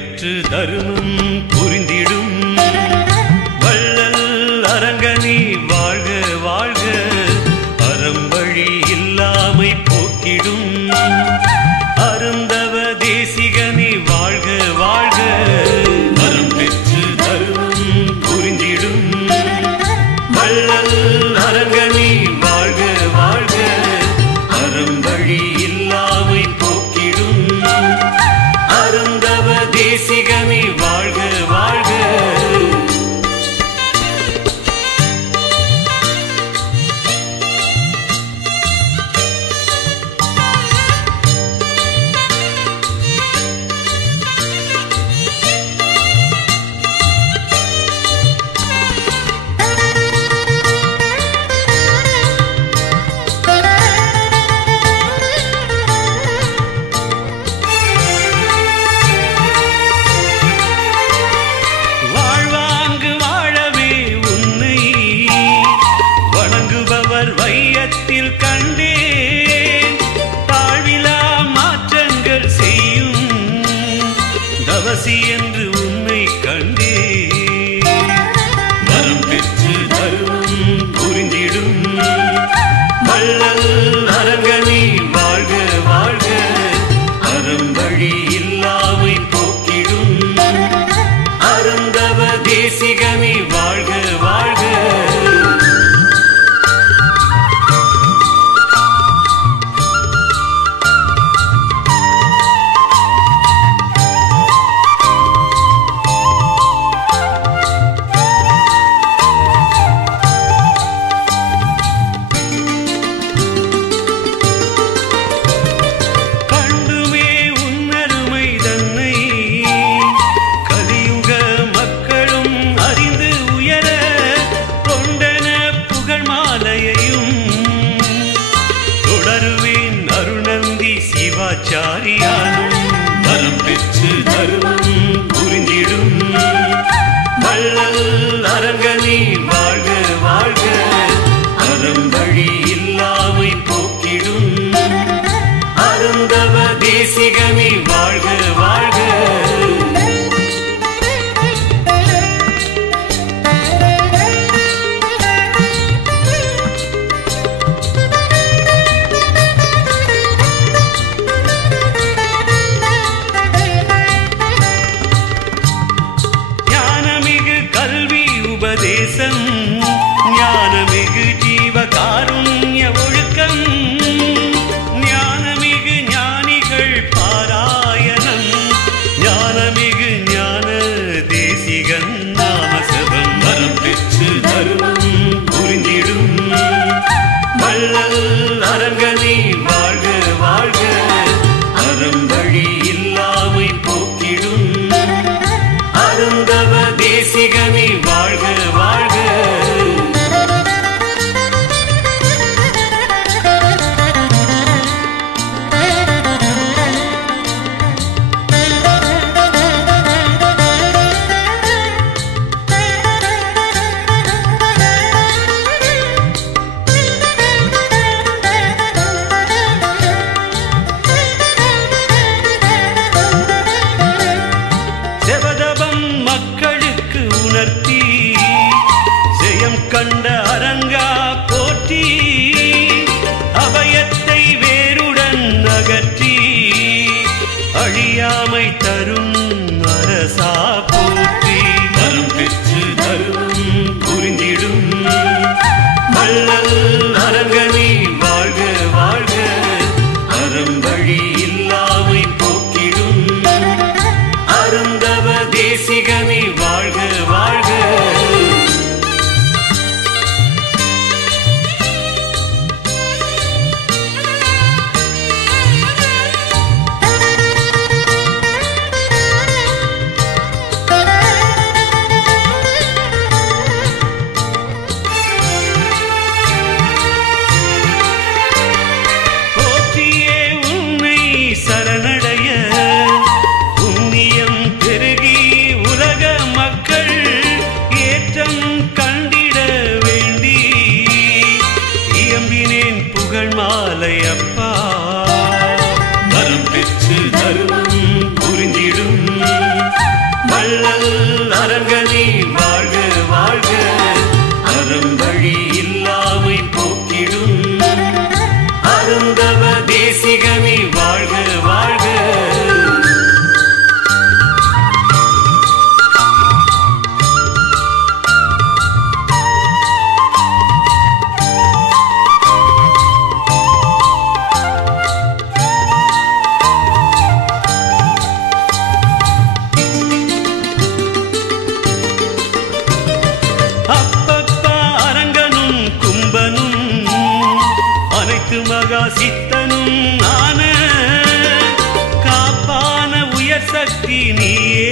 பெற்று தருமம் புரிந்திடும் வள்ளல் அரங்கனே வாழ்க வாழ்க. அறம்பழி இல்லாமை போக்கிடும் அருந்தவ தேசிகனே வாழ்க வாழ்க. அறம் பெற்று தருமம் புரிந்திடும் வள்ளல் அரங்கனே வாழ்க வாழ்க. அறம்பழி இல்லாமை போக்கிடும் அருந்தவ தேசிகனே வாழ்க வாழ்க. வையத்தில் கண்டேன் தாழ்விலா மாற்றங்கள் செய்யும் தவசி என்று உன்னை கண்டேன். வரம் பெற்று தருமம் புரிந்திடும் வள்ளல் அரங்கனே வாழ்க வாழ்க. அறம்பழி இல்லாமை போக்கிடும் அருந்தவ தேசிகனே வாழ்க வாழ்க. சிவாச்சாரியானும் வரம் பெற்று தருமம் புரிந்திடும் வள்ளல் அரங்கனே வாழ்க வாழ்க. அறம்பழி இல்லாமை போக்கிடும் அருந்தவ தேசிகனே வாழ்க வாழ்க. உபதேசம் ஞானமிகு ஜீவகாருண்ய ஒழுக்கம் ஞானமிகு ஞானிகள் பாராயணம் ஞானமிகு ஞான தேசிகன் நாமசபம். வரம் பெற்று தருமம் புரிந்திடும் வள்ளல் அரங்கனே வாழ்க வாழ்க. அறம்பழி இல்லாமை போக்கிடும் அருந்தவ தேசிகனே வாழ்க வாழ்க. செவதபம் மக்களுக்கு உணர்த்தி ஜெயம் கண்ட அரங்கா போற்றி அபயத்தை வேருடன் அகற்றி அழியாமை தரும் அரசா போற்றி. வரம் பெற்று தருமம் புரிந்திடும் வள்ளல் அரங்கனே வாழ்க வாழ்க. அறம்பழி இல்லாமை போக்கிடும் அருந்தவ தேசிகனே வாழ்க வாழ்க. போற்றியே உன்னை சரணடைய புண்ணியம் பெருகி உலக மக்கள் வள்ளல் அரங்கனே வாழ்க வாழ்க அறம்பழி இல்லாமை போக்கிடும் அருந்தவ தேசிகனே வாழ்க வாழ்க மகா சித்தனும் ஆன காப்பான உயர் சக்தி நீயே